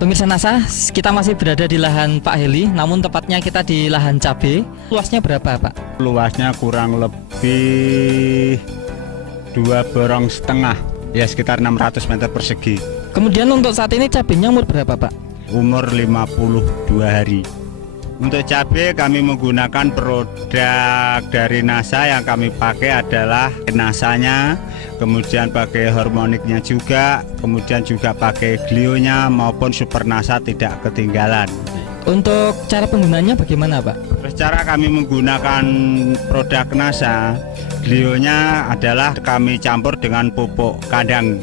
Pemirsa NASA, kita masih berada di lahan Pak Heli, namun tepatnya kita di lahan cabai. Luasnya berapa, Pak? Luasnya kurang lebih 2,5 borong, ya sekitar 600 meter persegi. Kemudian untuk saat ini cabainya umur berapa, Pak? Umur 52 hari. Untuk cabai kami menggunakan produk dari NASA. Yang kami pakai adalah NASA-nya, kemudian pakai hormoniknya juga, kemudian juga pakai glionya maupun super NASA tidak ketinggalan. Untuk cara penggunaannya bagaimana, Pak? Cara kami menggunakan produk NASA, glionya adalah kami campur dengan pupuk kandang,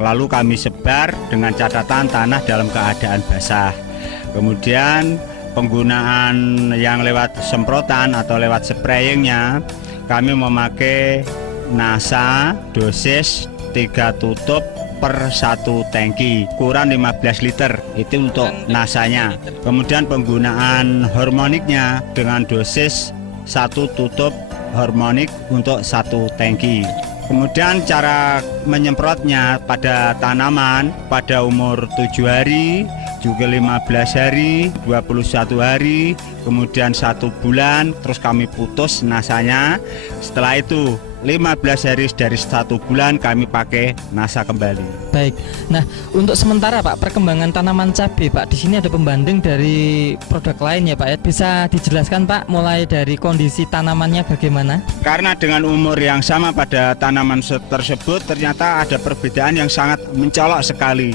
lalu kami sebar dengan catatan tanah dalam keadaan basah. Kemudian penggunaan yang lewat semprotan atau lewat sprayingnya, kami memakai NASA dosis 3 tutup per 1 tangki, ukuran 15 liter, itu untuk NASA-nya. Kemudian penggunaan hormoniknya dengan dosis 1 tutup hormonik untuk 1 tangki. Kemudian cara menyemprotnya pada tanaman pada umur 7 hari, juga 15 hari, 21 hari, kemudian 1 bulan, terus kami putus NASA-nya. Setelah itu 15 hari dari 1 bulan kami pakai NASA kembali. Baik. Nah, untuk sementara Pak, perkembangan tanaman cabai, Pak, di sini ada pembanding dari produk lain ya, Pak ya. Bisa dijelaskan, Pak, mulai dari kondisi tanamannya bagaimana? Karena dengan umur yang sama pada tanaman tersebut ternyata ada perbedaan yang sangat mencolok sekali.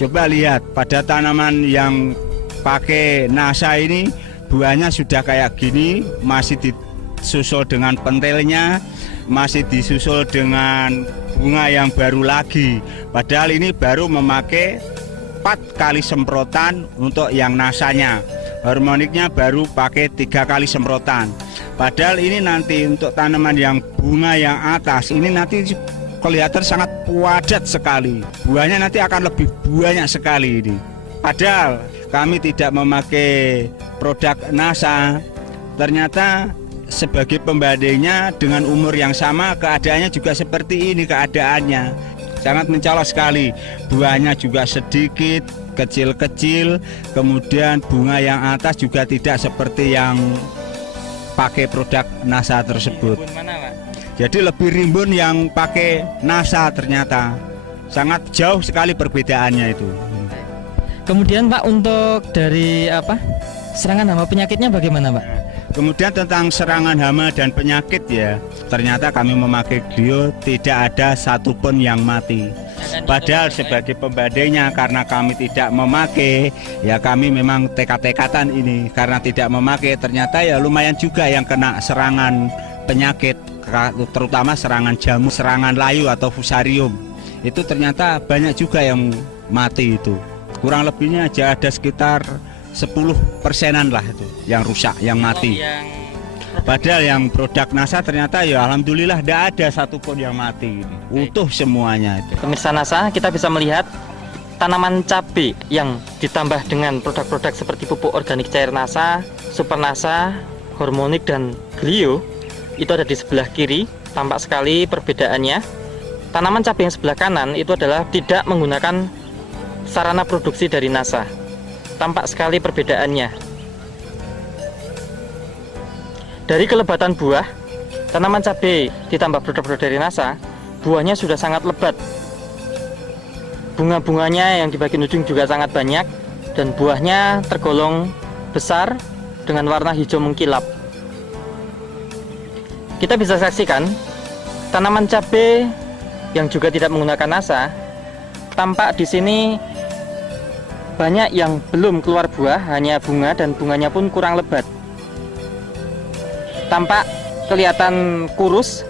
Coba lihat pada tanaman yang pakai NASA ini, buahnya sudah kayak gini, masih disusul dengan pentilnya, masih disusul dengan bunga yang baru lagi. Padahal ini baru memakai 4 kali semprotan untuk yang NASA-nya. Hormoniknya baru pakai 3 kali semprotan. Padahal ini nanti untuk tanaman yang bunga yang atas ini nanti kelihatan sangat padat sekali. Buahnya nanti akan lebih banyak sekali ini. Padahal kami tidak memakai produk NASA, ternyata sebagai pembandingnya dengan umur yang sama keadaannya juga seperti ini keadaannya. Sangat mencolok sekali. Buahnya juga sedikit, kecil-kecil, kemudian bunga yang atas juga tidak seperti yang pakai produk NASA tersebut. Jadi lebih rimbun yang pakai NASA ternyata. Sangat jauh sekali perbedaannya itu. Kemudian Pak, untuk dari serangan hama penyakitnya bagaimana, Pak? Kemudian tentang serangan hama dan penyakit ya, ternyata kami memakai glio tidak ada satupun yang mati. Padahal sebagai pembandingnya karena kami tidak memakai, ya kami memang tekad-tekatan ini. Karena tidak memakai ternyata ya lumayan juga yang kena serangan penyakit, terutama serangan jamur, serangan layu atau fusarium. Itu ternyata banyak juga yang mati itu. Kurang lebihnya aja ada sekitar 10%-an lah itu yang rusak, yang mati. Padahal yang produk NASA ternyata ya alhamdulillah tidak ada satupun yang mati. Utuh semuanya. Pemirsa NASA, kita bisa melihat tanaman cabai yang ditambah dengan produk-produk seperti pupuk organik cair NASA, super NASA, hormonik, dan glio. Itu ada di sebelah kiri, tampak sekali perbedaannya. Tanaman cabai yang sebelah kanan itu adalah tidak menggunakan sarana produksi dari NASA. Tampak sekali perbedaannya. Dari kelebatan buah, tanaman cabai ditambah produk-produk dari NASA, buahnya sudah sangat lebat. Bunga-bunganya yang di bagian ujung juga sangat banyak, dan buahnya tergolong besar dengan warna hijau mengkilap. Kita bisa saksikan tanaman cabai yang juga tidak menggunakan NASA. Tampak di sini banyak yang belum keluar buah, hanya bunga, dan bunganya pun kurang lebat. Tampak kelihatan kurus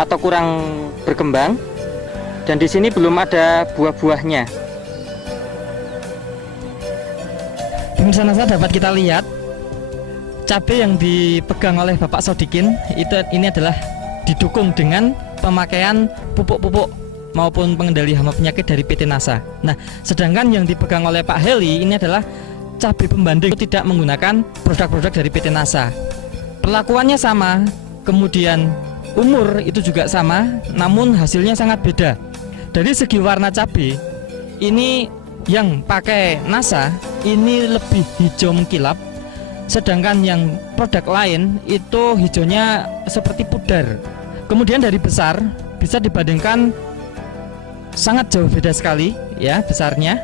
atau kurang berkembang, dan di sini belum ada buah-buahnya. Pemirsa NASA, dapat kita lihat cabai yang dipegang oleh Bapak Sodikin ini adalah didukung dengan pemakaian pupuk-pupuk maupun pengendali hama penyakit dari PT NASA. Nah, sedangkan yang dipegang oleh Pak Heli ini adalah cabai pembanding, tidak menggunakan produk-produk dari PT NASA. Perlakuannya sama, kemudian umur itu juga sama, namun hasilnya sangat beda. Dari segi warna cabai, ini yang pakai NASA ini lebih hijau mengkilap, sedangkan yang produk lain itu hijaunya seperti pudar. Kemudian dari besar bisa dibandingkan sangat jauh beda sekali ya besarnya.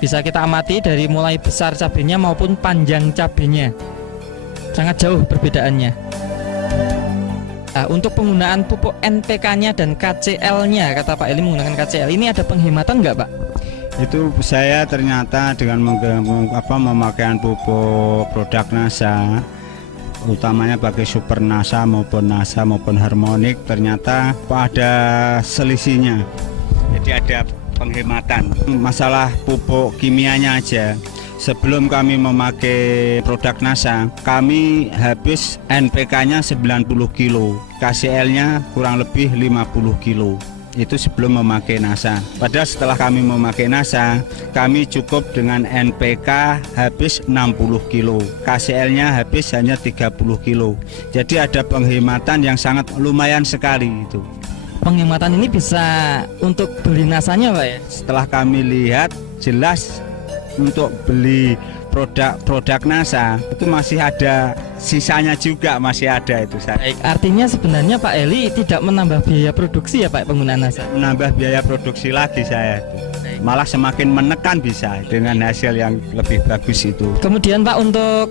Bisa kita amati dari mulai besar cabenya maupun panjang cabenya. Sangat jauh perbedaannya. Nah, untuk penggunaan pupuk NPK-nya dan KCL-nya, kata Pak Eli menggunakan KCL, ini ada penghematan nggak Pak? Itu saya ternyata dengan memakaian pupuk produk NASA, utamanya bagi Super NASA maupun Harmonic, ternyata ada selisihnya. Jadi ada penghematan. Masalah pupuk kimianya aja. Sebelum kami memakai produk NASA, kami habis NPK-nya 90 kilo, KCL-nya kurang lebih 50 kilo. Itu sebelum memakai NASA. Padahal setelah kami memakai NASA, kami cukup dengan NPK habis 60 kilo, KCL-nya habis hanya 30 kilo. Jadi ada penghematan yang sangat lumayan sekali itu. Penghematan ini bisa untuk beli NASA-nya Pak ya? Setelah kami lihat, jelas untuk beli produk NASA itu masih ada sisanya juga, masih ada itu. Baik, artinya sebenarnya Pak Eli tidak menambah biaya produksi ya Pak penggunaan NASA? Menambah biaya produksi lagi saya itu. Malah semakin menekan bisa dengan hasil yang lebih bagus itu. Kemudian Pak, untuk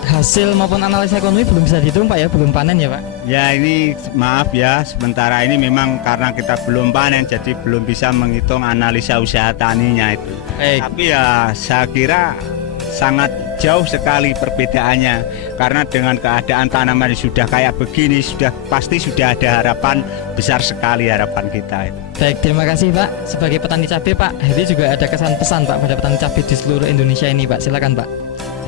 hasil maupun analisa ekonomi belum bisa dihitung Pak ya, belum panen ya Pak? Ya ini maaf ya, sementara ini memang karena kita belum panen, jadi belum bisa menghitung analisa usaha taninya itu. Baik. Tapi ya saya kira sangat jauh sekali perbedaannya, karena dengan keadaan tanaman sudah kayak begini, pasti sudah ada harapan besar sekali, harapan kita itu. Baik, terima kasih Pak. Sebagai petani cabai Pak Heri juga ada kesan pesan Pak pada petani cabai di seluruh Indonesia ini Pak, silakan Pak.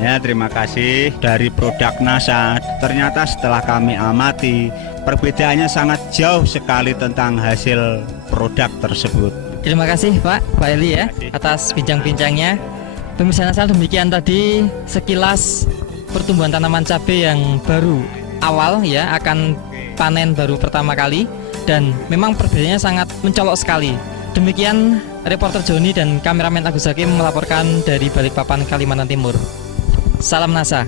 Ya, terima kasih. Dari produk NASA, ternyata setelah kami amati, perbedaannya sangat jauh sekali tentang hasil produk tersebut. Terima kasih Pak Eli ya atas bincang-bincangnya. Pemirsa NASA, demikian tadi sekilas pertumbuhan tanaman cabai yang baru awal ya, akan panen baru pertama kali, dan memang perbedaannya sangat mencolok sekali. Demikian reporter Joni dan kameramen Agus Hakim melaporkan dari Balikpapan, Kalimantan Timur. Salam NASA.